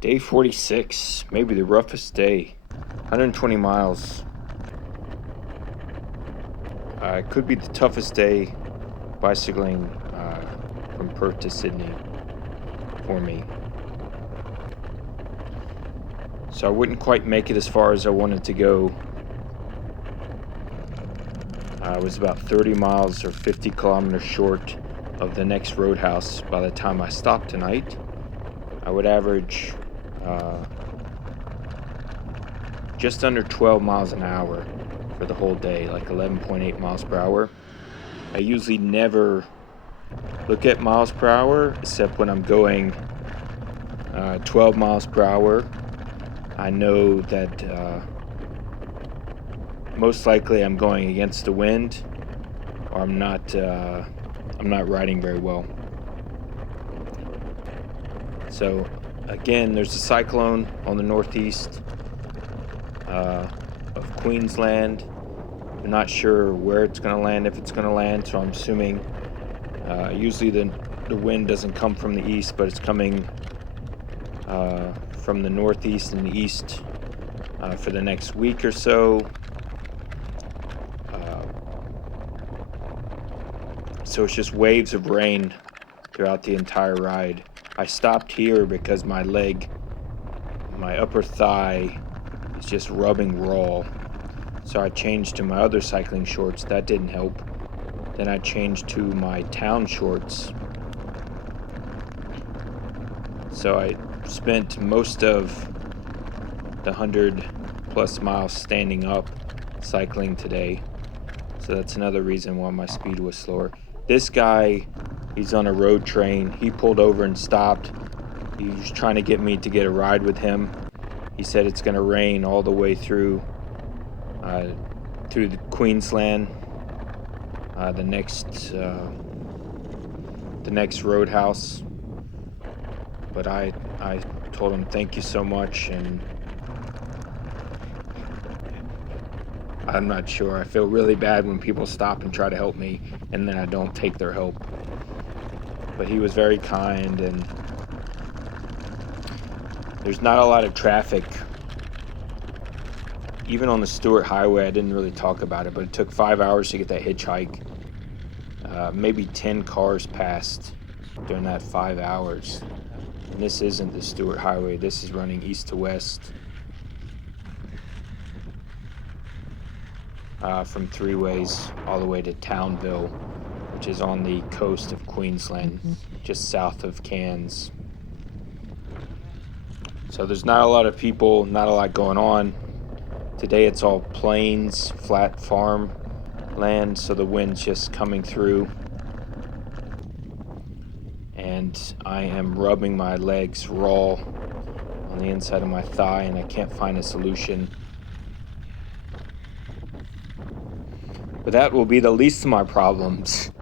Day 46, maybe the roughest day. 120 miles. It could be the toughest day bicycling from Perth to Sydney for me. So I wouldn't quite make it as far as I wanted to go. I was about 30 miles or 50 kilometers short of the next Roadhouse by the time I stopped tonight. I would average just under 12 miles an hour for the whole day, like 11.8 miles per hour. I usually never look at miles per hour except when I'm going 12 miles per hour. I know that most likely I'm going against the wind, or I'm not riding very well. So again, there's a cyclone on the northeast of Queensland. I'm not sure where it's going to land, if it's going to land, so I'm assuming usually the wind doesn't come from the east, but it's coming from the northeast and the east for the next week or so. So it's just waves of rain throughout the entire ride. I stopped here because my upper thigh is just rubbing raw. So I changed to my other cycling shorts. That didn't help. Then I changed to my town shorts. So I spent most of the 100 plus miles standing up cycling today. So that's another reason why my speed was slower. This guy, he's on a road train. He pulled over and stopped. He was trying to get me to get a ride with him. He said it's going to rain all the way through the Queensland, the next Roadhouse. But I told him thank you so much, and I'm not sure. I feel really bad when people stop and try to help me and then I don't take their help. But he was very kind, and there's not a lot of traffic. Even on the Stewart Highway, I didn't really talk about it, but it took 5 hours to get that hitchhike. Maybe 10 cars passed during that 5 hours. And this isn't the Stewart Highway. This is running east to west from Three-Ways all the way to Townville, which is on the coast of Queensland, just south of Cairns. So there's not a lot of people, not a lot going on. Today it's all plains, flat farm land, so the wind's just coming through. And I am rubbing my legs raw on the inside of my thigh, and I can't find a solution. But that will be the least of my problems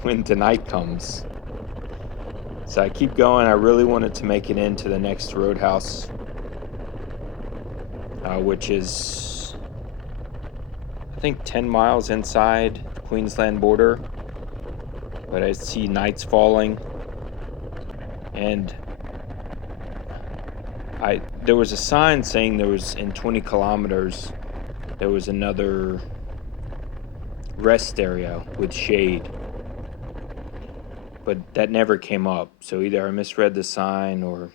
when tonight comes. So I keep going. I really wanted to make it into the next Roadhouse, which is, I think, 10 miles inside the Queensland border. But I see night's falling, and there was a sign saying there was, in 20 kilometers, there was another rest area with shade. But that never came up, so either I misread the sign or...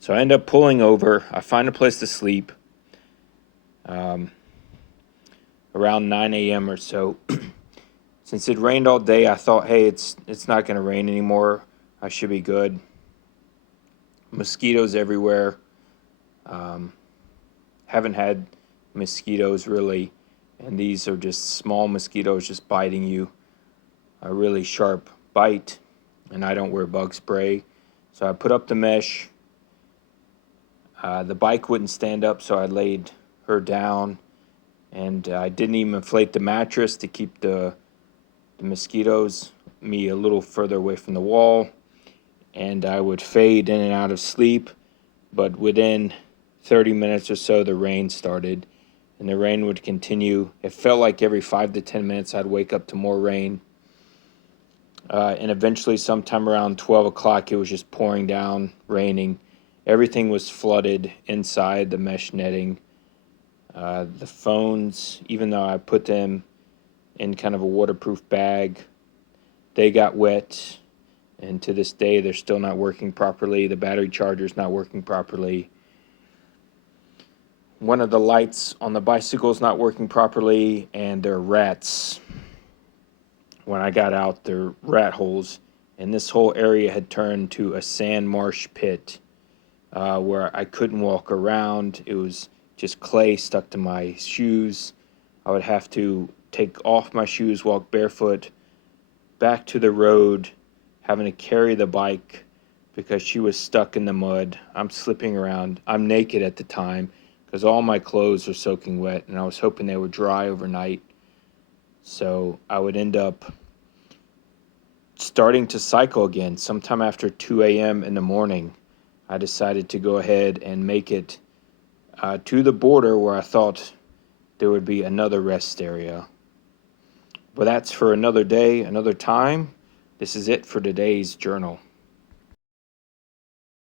So I end up pulling over. I find a place to sleep around 9 a.m. or so. Since it rained all day, I thought, hey, it's not going to rain anymore. I should be good. Mosquitoes everywhere. Haven't had mosquitoes really, and these are just small mosquitoes just biting you. A really sharp bite, and I don't wear bug spray. So I put up the mesh. The bike wouldn't stand up, so I laid her down, and I didn't even inflate the mattress to keep the mosquitoes a little further away from the wall, and I would fade in and out of sleep. But within 30 minutes or so, the rain started, and the rain would continue. It felt like every 5 to 10 minutes I'd wake up to more rain. And eventually, sometime around 12 o'clock, it was just pouring down, raining. Everything was flooded inside the mesh netting. The phones, even though I put them in kind of a waterproof bag, they got wet. And to this day, they're still not working properly. The battery charger's not working properly. One of the lights on the bicycle is not working properly, and there are rats. When I got out, there were rat holes, and this whole area had turned to a sand marsh pit where I couldn't walk around. It was just clay stuck to my shoes. I would have to take off my shoes, walk barefoot back to the road, having to carry the bike because she was stuck in the mud. I'm slipping around. I'm naked at the time because all my clothes are soaking wet, and I was hoping they would dry overnight. So I would end up starting to cycle again sometime after 2 a.m. in the morning. I decided to go ahead and make it to the border where I thought there would be another rest area. But that's for another day, another time. This is it for today's journal.